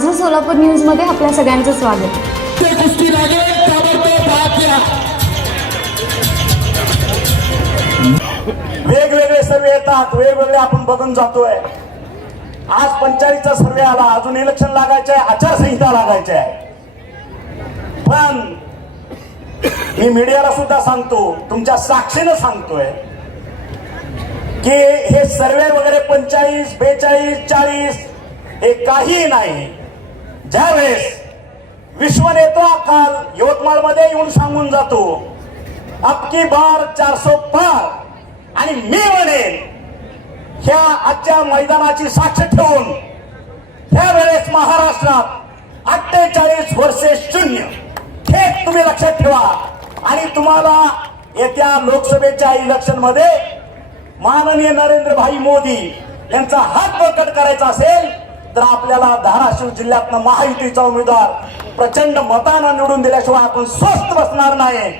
माझं सोलापूर न्यूज मध्ये आपल्या सगळ्यांचं स्वागत. वेगवेगळे सर्वे येतात, वेगवेगळे आपण बघून जातोय. आज पंचायतीचा सर्वे आला, अजून इलेक्शन लागायचे आहे, आचारसंहिता लागायची आहे. पण मी मीडियाला सुद्धा सांगतो, तुमच्या साक्षीनं सांगतोय की हे सर्वे वगैरे 45, 42, 40 हे काही नाही. ज्यावेळेस विश्वनेता काल यवतमाळ मध्ये येऊन सांगून जातो अबकी बार 400 पार, आणि मी म्हणेन ह्या आजच्या मैदानाची साक्ष ठेवून त्यावेळेस महाराष्ट्रात 48 वर्षे शून्य हे तुम्ही लक्षात ठेवा. आणि तुम्हाला येत्या लोकसभेच्या इलेक्शन मध्ये माननीय नरेंद्र भाई मोदी यांचा हात बळकट करायचा असेल तर आपल्याला धाराशिव जिल्ह्यातनं महायुतीचा उमेदवार प्रचंड मतानं निवडून दिल्याशिवाय आपण स्वस्थ बसणार नाही.